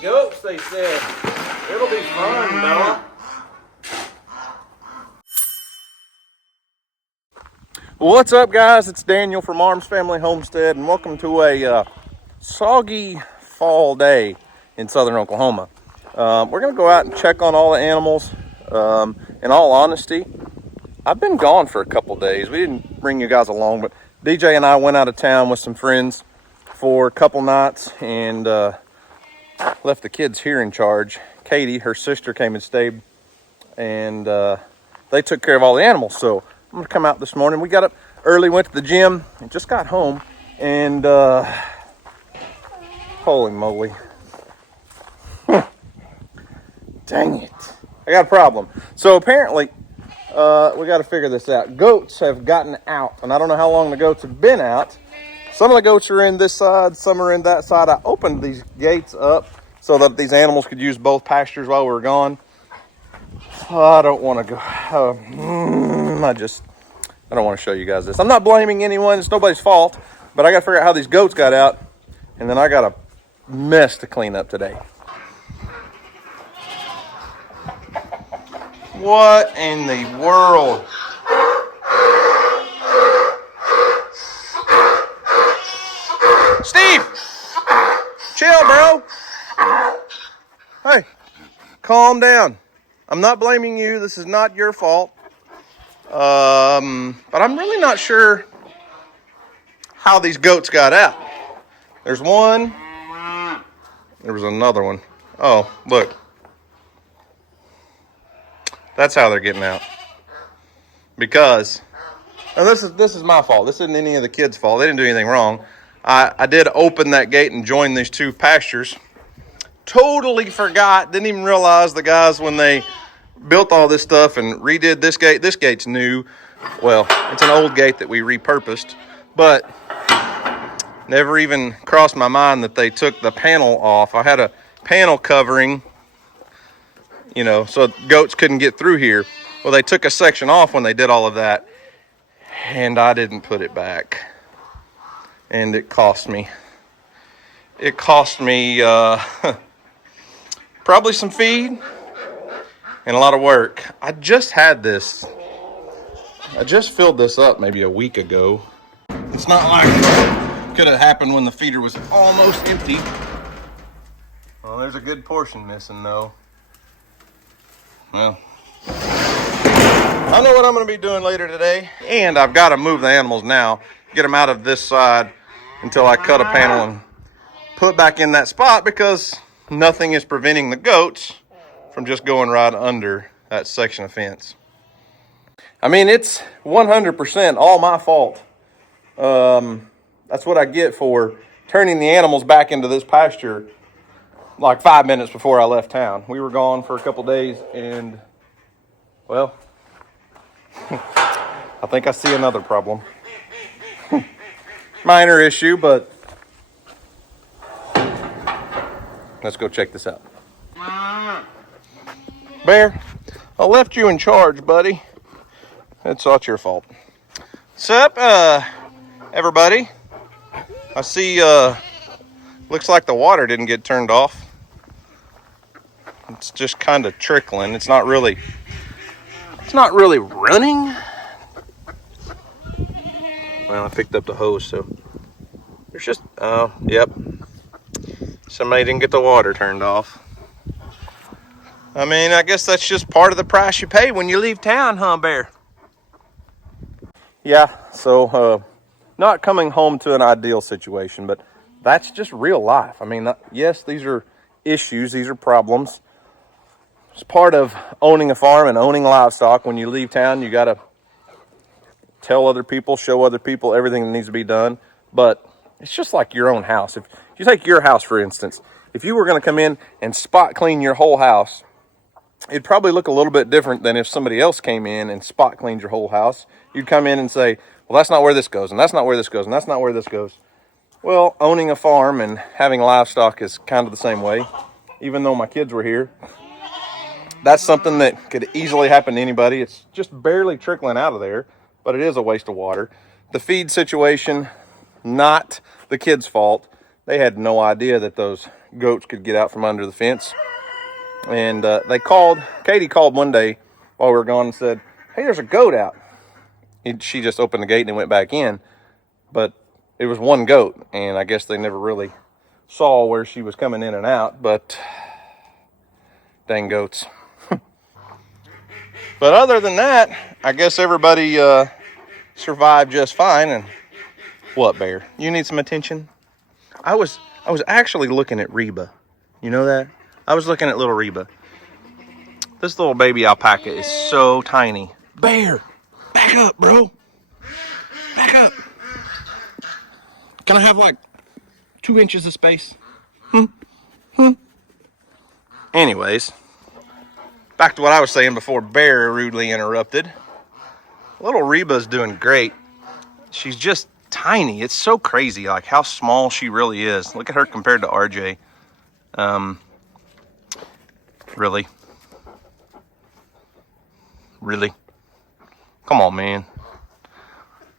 goats, they said. It'll be fun, Bella. What's up, guys? It's Daniel from Arms Family Homestead, and welcome to a soggy fall day in southern Oklahoma. We're going to go out and check on all the animals. In all honesty, I've been gone for a couple days. We didn't bring you guys along, but DJ and I went out of town with some friends for a couple nights and left the kids here in charge. Katie, her sister, came and stayed, and they took care of all the animals. So I'm going to come out this morning. We got up early, went to the gym, and just got home, and holy moly. Dang it. I got a problem. So apparently, we got to figure this out. Goats have gotten out, and I don't know how long the goats have been out. Some of the goats are in this side, some are in that side. I opened these gates up so that these animals could use both pastures while we were gone. I don't want to go. I don't want to show you guys this. I'm not blaming anyone. It's nobody's fault. But I got to figure out how these goats got out, and then I got a mess to clean up today. What in the world? Steve! Chill, bro. Hey, calm down. I'm not blaming you. This is not your fault. But I'm really not sure how these goats got out. There's one. There was another one. Oh, look. That's how they're getting out. Because, and this is my fault. This isn't any of the kids' fault. They didn't do anything wrong. I did open that gate and join these two pastures. Totally forgot. Didn't even realize the guys, when they built all this stuff and redid this gate. This gate's new. Well, it's an old gate that we repurposed. But never even crossed my mind that they took the panel off. I had a panel covering, you know, so goats couldn't get through here. Well, they took a section off when they did all of that, and I didn't put it back. And it cost me. It cost me probably some feed and a lot of work. I just had this. I just filled this up maybe a week ago. It's not like it could have happened when the feeder was almost empty. Well, there's a good portion missing, though. Well, I know what I'm going to be doing later today. And I've got to move the animals now. Get them out of this side until I cut a panel and put back in that spot, because nothing is preventing the goats from just going right under that section of fence. I mean, it's 100% all my fault. That's what I get for turning the animals back into this pasture like 5 minutes before I left town. We were gone for a couple days, and, well, I think I see another problem. Minor issue, but let's go check this out. Bear, I left you in charge, buddy. It's not your fault. What's up, everybody? I see, looks like the water didn't get turned off. It's just kind of trickling. It's not really running. Well, I picked up the hose, so there's just, oh, yep. Somebody didn't get the water turned off. I mean, I guess that's just part of the price you pay when you leave town, huh, Bear? Yeah, so not coming home to an ideal situation, but that's just real life. I mean, yes, these are issues, these are problems. It's part of owning a farm and owning livestock. When you leave town, you got to tell other people, show other people everything that needs to be done. But it's just like your own house. If you take your house, for instance, if you were going to come in and spot clean your whole house, it'd probably look a little bit different than if somebody else came in and spot cleaned your whole house. You'd come in and say, well, that's not where this goes, and that's not where this goes, and that's not where this goes. Well, owning a farm and having livestock is kind of the same way. Even though my kids were here, that's something that could easily happen to anybody. It's just barely trickling out of there, but it is a waste of water. The feed situation, not the kids' fault. they had no idea that those goats could get out from under the fence. And Katie called one day while we were gone and said, hey, there's a goat out. She just opened the gate and went back in. But it was one goat, and I guess they never really saw where she was coming in and out, but dang goats. But other than that, I guess everybody survived just fine. And what, Bear? You need some attention? I was actually looking at Reba. You know that? I was looking at little Reba. This little baby alpaca is so tiny. Bear, back up, bro. Back up. Can I have like 2 inches of space? Anyways, back to what I was saying before Bear rudely interrupted. Little Reba's doing great. She's just tiny. It's so crazy, like how small she really is. Look at her compared to RJ. Really? Come on, man.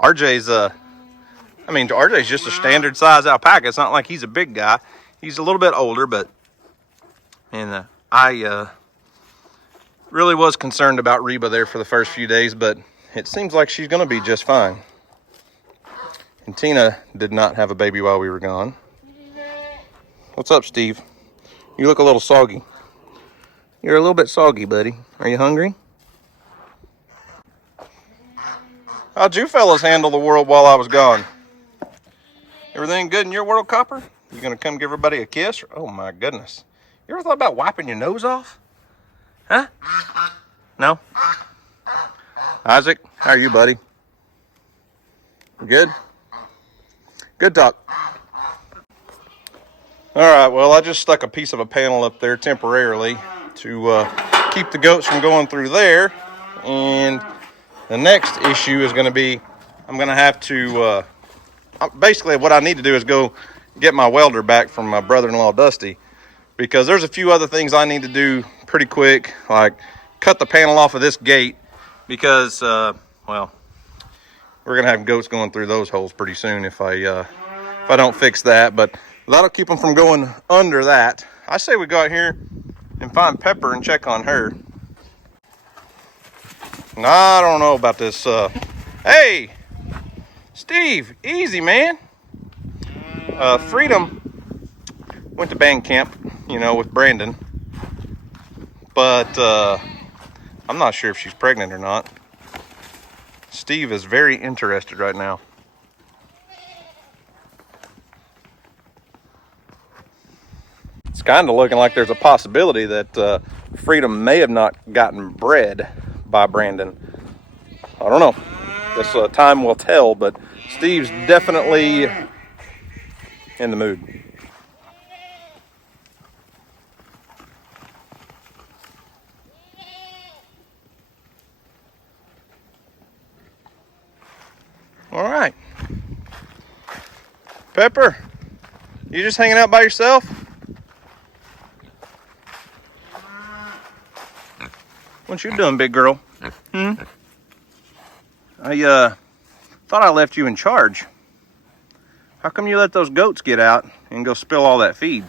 RJ's just a standard size alpaca. It's not like he's a big guy. He's a little bit older, but I really was concerned about Reba there for the first few days, but it seems like she's going to be just fine. And Tina did not have a baby while we were gone. What's up, Steve? You look a little soggy. You're a little bit soggy, buddy. Are you hungry? How'd you fellas handle the world while I was gone? Everything good in your world, Copper? You gonna come give everybody a kiss? Oh my goodness. You ever thought about wiping your nose off? Huh? No? Isaac, how are you, buddy? Good? Good talk. All right, well, I just stuck a piece of a panel up there temporarily to keep the goats from going through there. And the next issue is going to be, I'm going to have to, basically what I need to do is go get my welder back from my brother-in-law, Dusty, because there's a few other things I need to do pretty quick, like cut the panel off of this gate, because, well, we're going to have goats going through those holes pretty soon if I don't fix that, but that'll keep them from going under that. I say we go out here and find Pepper and check on her. Nah, I don't know about this. Hey, Steve, easy, man. Freedom went to band camp, with Brandon. But I'm not sure if she's pregnant or not. Steve is very interested right now. It's kind of looking like there's a possibility that Freedom may have not gotten bred by Brandon. I don't know. This time will tell, but Steve's definitely in the mood. All right. Pepper, you just hanging out by yourself? What you doing, big girl? I thought I left you in charge. How come you let those goats get out and go spill all that feed?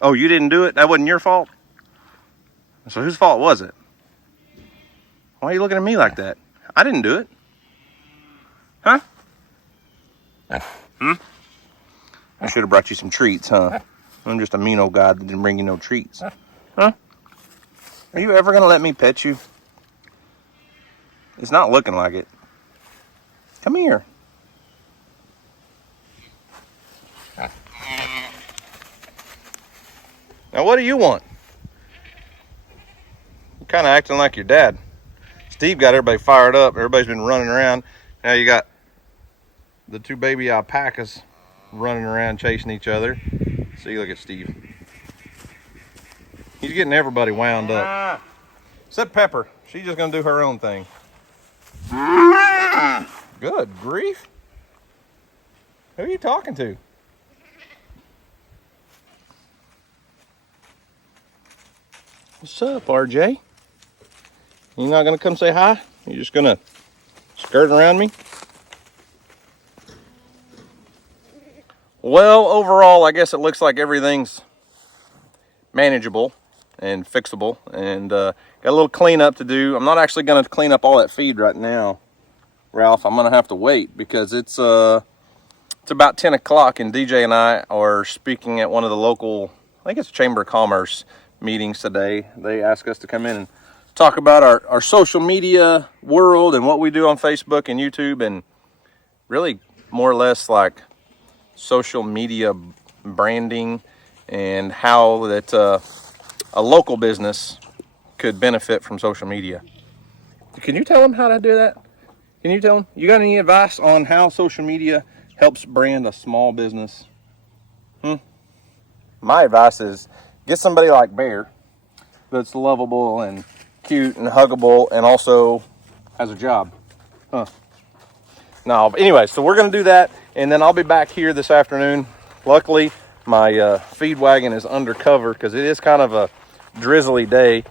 Oh, you didn't do it? That wasn't your fault? So whose fault was it? Why are you looking at me like that? I didn't do it. Huh? I should have brought you some treats, huh? I'm just a mean old guy that didn't bring you no treats. Huh? Are you ever going to let me pet you? It's not looking like it. Come here. Now, what do you want? You're kind of acting like your dad. Steve got everybody fired up. Everybody's been running around. Now you got the two baby alpacas running around chasing each other. See, look at Steve. He's getting everybody wound up. Except Pepper. She's just going to do her own thing. Good grief. Who are you talking to? What's up, RJ? You not going to come say hi? You just going to skirt around me? Well, overall, I guess it looks like everything's manageable and fixable, and got a little cleanup to do. I'm not actually going to clean up all that feed right now, Ralph. I'm going to have to wait because it's about 10 o'clock, and DJ and I are speaking at one of the local, I think it's Chamber of Commerce meetings today. They asked us to come in and talk about our social media world and what we do on Facebook and YouTube, and really more or less like social media branding and how that a local business could benefit from social media. Can you tell them how to do that? Can you tell them? You got any advice on how social media helps brand a small business? My advice is get somebody like Bear that's lovable and cute and huggable and also has a job. No, but anyway, so we're going to do that, and then I'll be back here this afternoon. Luckily, my feed wagon is undercover because it is kind of a drizzly day.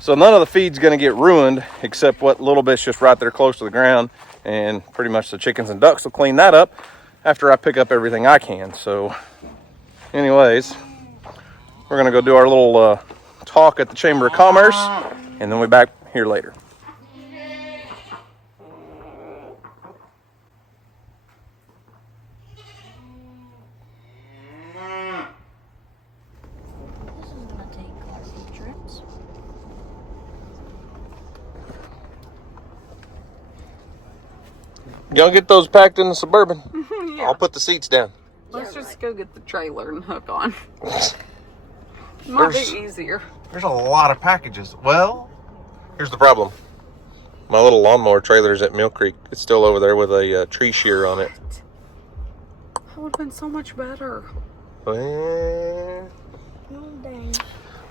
So none of the feed's going to get ruined except what little bit's just right there close to the ground, and pretty much the chickens and ducks will clean that up after I pick up everything I can. So anyways, we're going to go do our little talk at the Chamber of Commerce, and then we'll be back here later. Gonna get those packed in the Suburban. Yeah. I'll put the seats down. Let's just go get the trailer and hook on. Might be easier. There's a lot of packages. Well, here's the problem. My little lawnmower trailer is at Mill Creek. It's still over there with a tree shear on it. That would have been so much better. Well,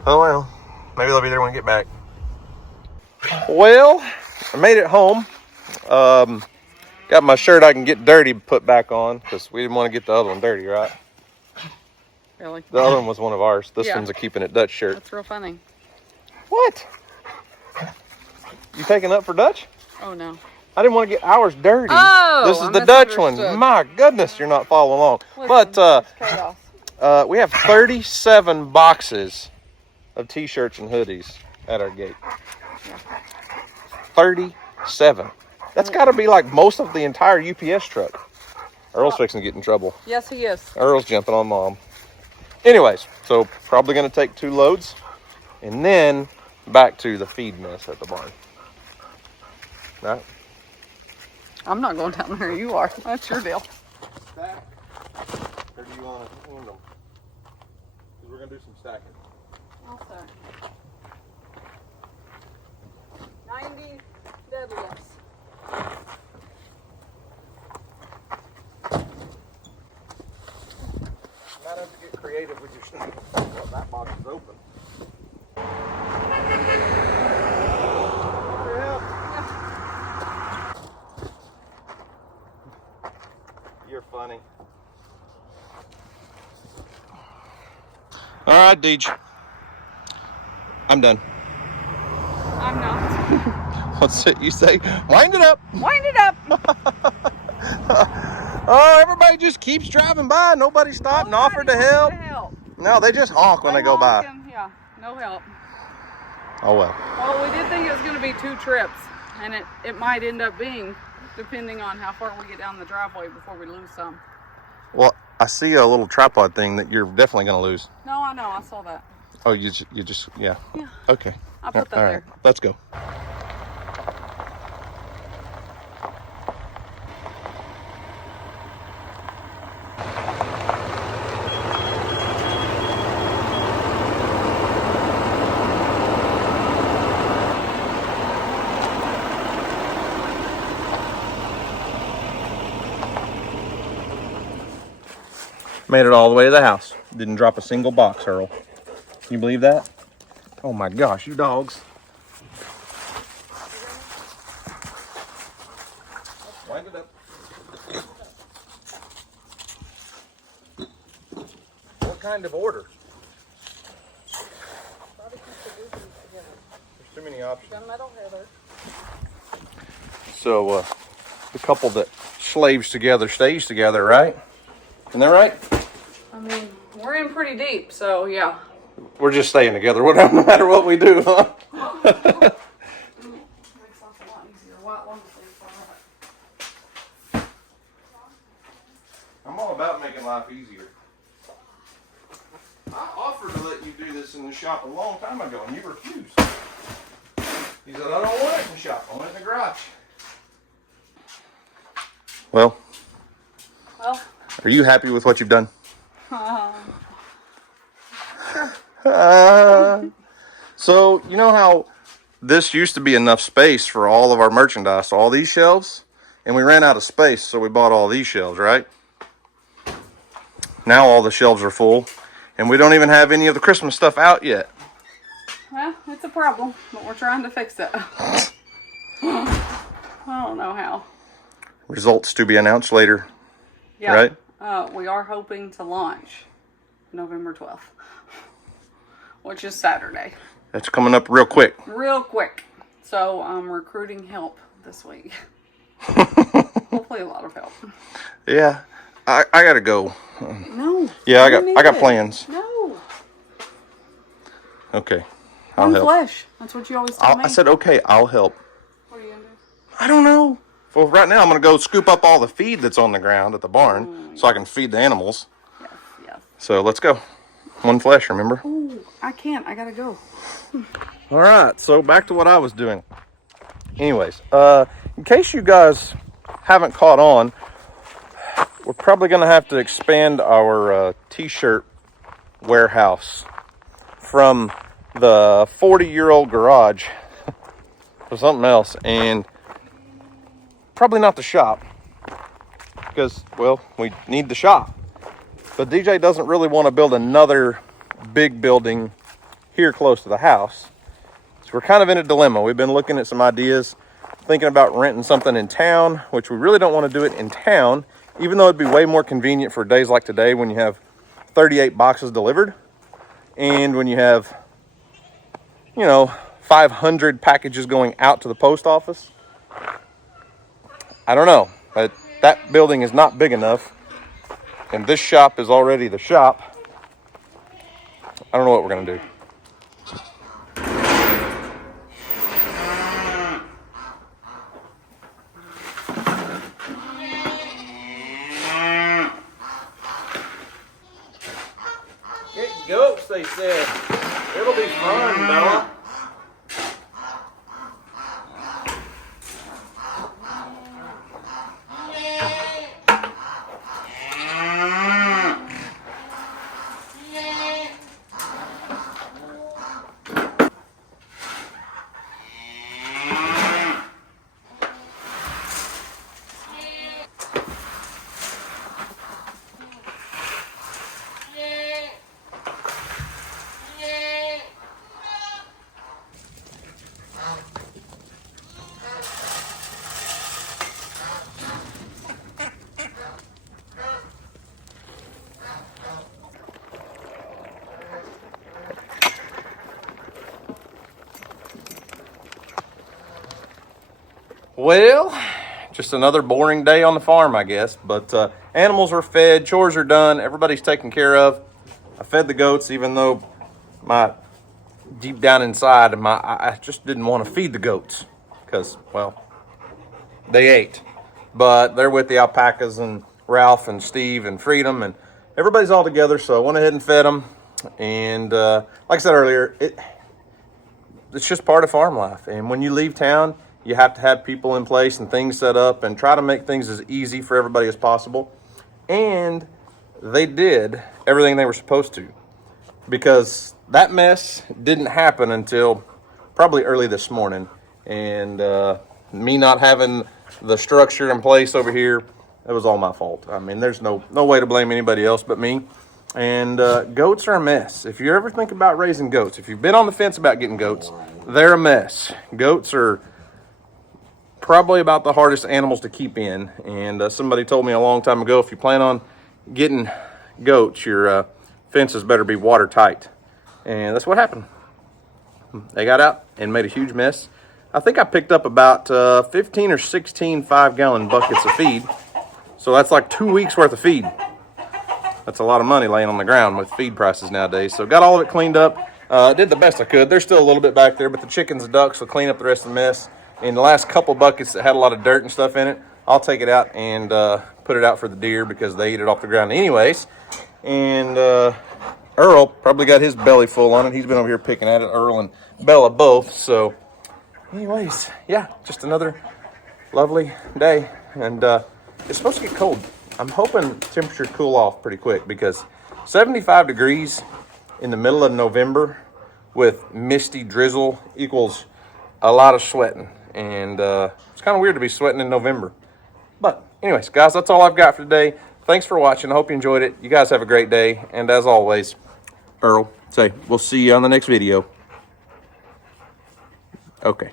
oh well. Maybe they'll be there when we get back. Well, I made it home. Got my shirt I can get dirty put back on because we didn't want to get the other one dirty, right? Really? The other one was one of ours. This one's a Keeping It Dutch shirt. That's real funny. What? You taking up for Dutch? Oh, no. I didn't want to get ours dirty. Oh, this is the Dutch one. My goodness, you're not following along. Listen, but we have 37 boxes of t-shirts and hoodies at our gate. 37. That's got to be like most of the entire UPS truck. Earl's fixing to get in trouble. Yes, he is. Earl's jumping on Mom. Anyways, so probably going to take 2 loads and then back to the feed mess at the barn. Right? I'm not going down there. You are. That's your deal. Stack? Or do you want to hand them? Because we're going to do some stacking. I'll stack. 90 deadlifts. You might have to get creative with your stuff. Well, that box is open. You're funny. All right, Deej. I'm done. I'm not. What's it you say? Wind it up. Wind it up. Oh, everybody just keeps driving by. Nobody stopped and offered to help. No, they just honk when they go by. Yeah, no help. Oh, well. Well, we did think it was going to be 2 trips, and it might end up being, depending on how far we get down the driveway before we lose some. Well, I see a little tripod thing that you're definitely going to lose. No, I know. I saw that. Oh, you just, yeah. Yeah. Okay. I put that All there. right, let's go. Made it all the way to the house. Didn't drop a single box, Earl. Can you believe that? Oh my gosh, you dogs. Wind it up. What kind of order? There's too many options. So, the couple that slaves together stays together, right? Isn't that right? I mean, we're in pretty deep, so yeah. We're just staying together, no matter what we do, huh? Makes life a lot easier. I'm all about making life easier. I offered to let you do this in the shop a long time ago, and you refused. He said, I don't want it in the shop. I want it in the garage. Well, are you happy with what you've done? Sure. So, you know how this used to be enough space for all of our merchandise, all these shelves? And we ran out of space, so we bought all these shelves, right? Now all the shelves are full, and we don't even have any of the Christmas stuff out yet. Well, it's a problem, but we're trying to fix it. I don't know how. Results to be announced later, Yeah. right? We are hoping to launch November 12th, which is Saturday. That's coming up real quick. Real quick. So I'm recruiting help this week. Hopefully a lot of help. Yeah, I gotta go. No. Yeah, I got plans. No. Okay, I'll help. Flesh. That's what you always tell me. I said, okay, I'll help. What are you gonna do? I don't know. Well, right now I'm going to go scoop up all the feed that's on the ground at the barn so I can feed the animals. Yes. So let's go. One flesh, remember? Oh, I can't. I gotta go. All right, so back to what I was doing. Anyways, in case you guys haven't caught on, we're probably going to have to expand our t-shirt warehouse from the 40-year-old garage to something else, and probably not the shop, because, well, we need the shop. But DJ doesn't really want to build another big building here close to the house. So we're kind of in a dilemma. We've been looking at some ideas, thinking about renting something in town, which we really don't want to do it in town, even though it'd be way more convenient for days like today when you have 38 boxes delivered and when you have, 500 packages going out to the post office. I don't know, but that building is not big enough, and this shop is already the shop. I don't know what we're going to do. Get goats, they said. It'll be fun, Bella. Well, just another boring day on the farm, I guess. But animals are fed, chores are done, everybody's taken care of. I fed the goats, even though deep down inside, I just didn't want to feed the goats because, well, they ate. But they're with the alpacas and Ralph and Steve and Freedom, and everybody's all together. So I went ahead and fed them. And like I said earlier, it's just part of farm life. And when you leave town, you have to have people in place and things set up and try to make things as easy for everybody as possible. And they did everything they were supposed to, because that mess didn't happen until probably early this morning. And me not having the structure in place over here, it was all my fault. I mean, there's no way to blame anybody else but me. And goats are a mess. If you ever think about raising goats, if you've been on the fence about getting goats, they're a mess. Goats are probably about the hardest animals to keep in. And somebody told me a long time ago, if you plan on getting goats, your fences better be watertight. And that's what happened. They got out and made a huge mess. I think I picked up about 15 or 16 5-gallon buckets of feed. So that's like 2 weeks worth of feed. That's a lot of money laying on the ground with feed prices nowadays. So got all of it cleaned up. Did the best I could. There's still a little bit back there, but the chickens and ducks will clean up the rest of the mess. In the last couple buckets that had a lot of dirt and stuff in it, I'll take it out and put it out for the deer because they eat it off the ground anyways. And Earl probably got his belly full on it. He's been over here picking at it, Earl and Bella both. So anyways, yeah, just another lovely day. And it's supposed to get cold. I'm hoping temperatures cool off pretty quick because 75 degrees in the middle of November with misty drizzle equals a lot of sweating. And it's kind of weird to be sweating in November. But anyways, guys, that's all I've got for today. Thanks for watching. I hope you enjoyed it. You guys have a great day. And as always, Earl, say, we'll see you on the next video. Okay.